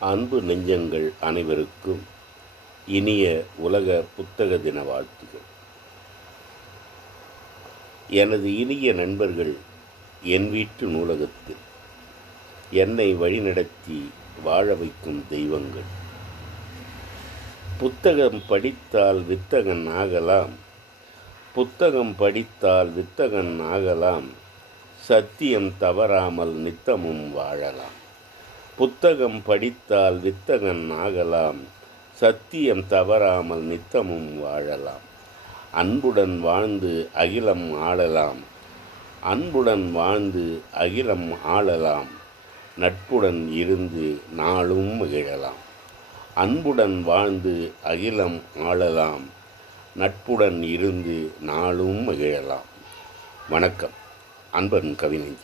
அன்பு நெஞ்சங்கள் அனைவருக்கும் இனிய உலக புத்தக தின வாழ்த்துகள். எனது இனிய நண்பர்கள் என் வீட்டு நூலகத்தில் என்னை வழிநடத்தி வாழ வைக்கும் தெய்வங்கள். புத்தகம் படித்தால் வித்தகன் ஆகலாம் புத்தகம் படித்தால் வித்தகன் ஆகலாம் சத்தியம் தவறாமல் நித்தமும் வாழலாம். புத்தகம் படித்தால் வித்தகன் ஆகலாம் சத்தியம் தவறாமல் நித்தமும் வாழலாம். அன்புடன் வாழ்ந்து அகிலம் ஆளலாம் அன்புடன் வாழ்ந்து அகிலம் ஆளலாம் நட்புடன் இருந்து நாளும் மகிழலாம். அன்புடன் வாழ்ந்து அகிலம் ஆளலாம் நட்புடன் இருந்து நாளும் மகிழலாம். வணக்கம் அன்பன் கவிஞன்